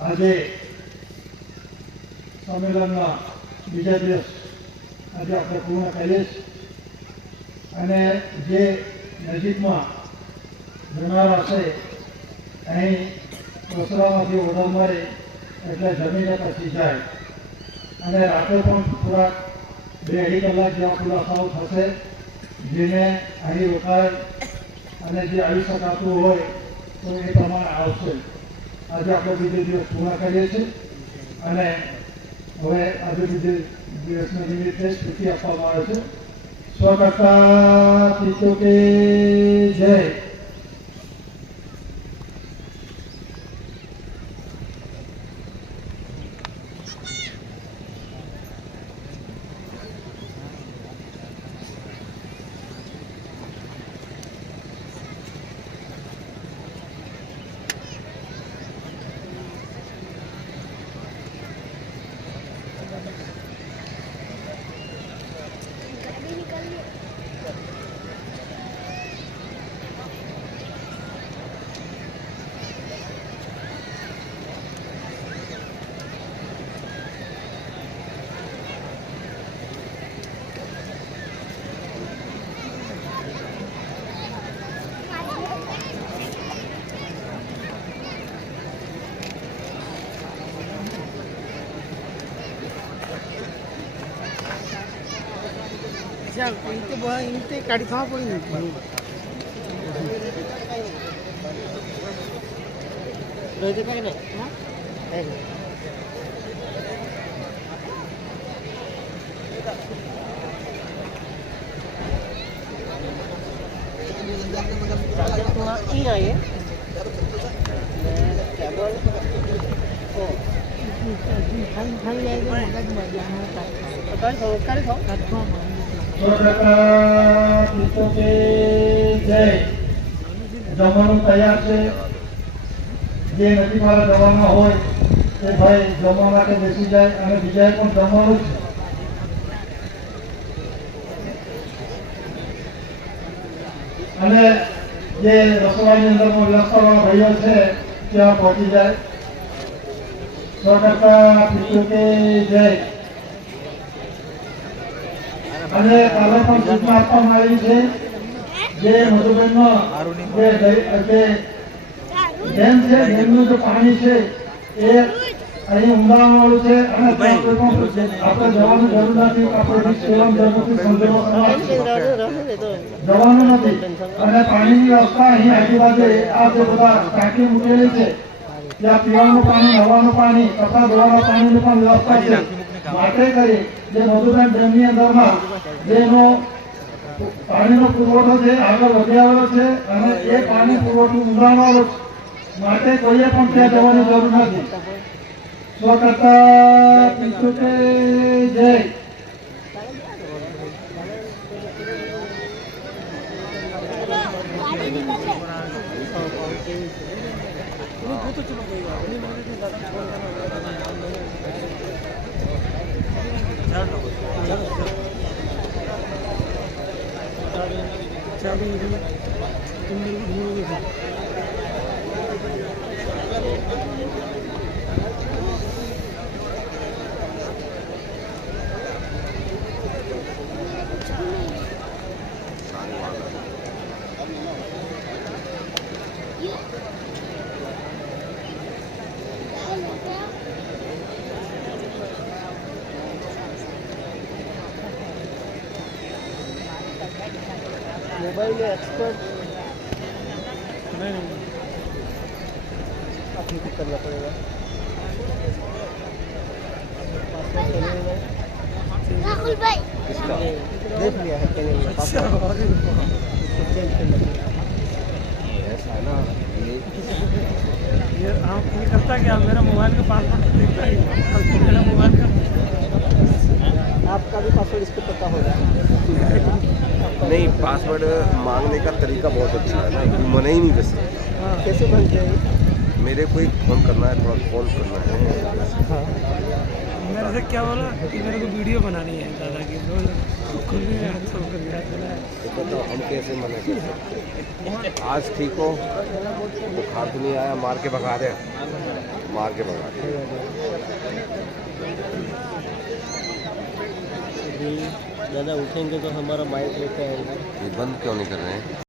આજે સંમેલનના બીજા દિવસ આજે આપણે પૂર્ણ કરીએ છીએ અને જે નજીકમાં જનારા છે અહીં વસરામાંથી ઓર્ડર મળે એટલે જમીને પછી જાય અને રાત્રે પણ થોડાક 2-2.5 કલાક જેવા ખુલાસાઓ થશે જેને અહીં રોકાય અને જે આવી શકાતું હોય તો એ પ્રમાણે આવશે. આજે આપણે બીજો દિવસ પૂર્ણ કરીએ છીએ અને હવે આજે બીજે દિવસના નિમિત્તે સ્તુતિ આપવામાં આવે છે. સ્વકર્તા પિતૃ કે જય. इनते काटी खावा पड़ी જમવાનું તૈયાર છે. જે નથી મારા જવાના હોય તે ભાઈ જમવા માટે બેસી જાય અને બીજાએ પણ જમવાનું છે. અને જે રસોડાની અંદર વ્યવસ્થાવાળા ભાઈઓ છે ત્યાં પહોંચી જાય. 100% પિતૃ કે જય. અને કાલે પણ સૂચના આપવામાં આવી છે જે મધુબેનનો જે ડેમ છે ડેમનું જે પાણી છે એ અહીં ઉમરાવાળું છે અને આપણે જવાનું જરૂર નથી. આપણે જવાનું નથી અને પાણીની વ્યવસ્થા અહીં આજુબાજુ આ જે બધા ટાંકી મૂકેલી છે ત્યાં પીવાનું પાણી, નવાનું પાણી, કપડાં ધોવાના પાણીની પણ વ્યવસ્થા છે. માટે કરી જે મધુબેન ડેમની અંદરમાં જેનો પાણીનો પુરવઠો છે આગળ વધ્યાવેલો છે અને એ પાણી પુરવઠો ઉંડાણવાળો માટે કોઈએ પણ ત્યાં જવાની જરૂર નથી. સ્વકર્તા પિતૃ કે જય. मोबाइल एक्सपर्ट नहीं आपको कुछ करना पड़ेगा. राहुल भाई इसका देख लिया है चैनल में. अच्छा चेंज करना पड़ेगा. ऐसा है ना ये आप ये करता क्या मेरा मोबाइल का पासवर्ड देखता है मेरा मोबाइल का आपका भी पासवर्ड इसको पता होगा. नहीं, पासवर्ड मांगने का तरीका बहुत अच्छा है ना, मन ही नहीं वैसे. कैसे बनते हैं? मेरे को एक फ़ोन करना है, थोड़ा कॉल करना है. हाँ मेरे से क्या बोला कि मेरे को वीडियो बनानी है दादा की. खुद भी तो बताओ हम कैसे मना कर सकते. आज ठीक हो, बुखार तो नहीं आया, मार के भगा दे. मार के भगा दिया। अभी दादा उठेंगे तो हमारा माइक लेके आएंगे। ये बंद क्यों नहीं कर रहे हैं?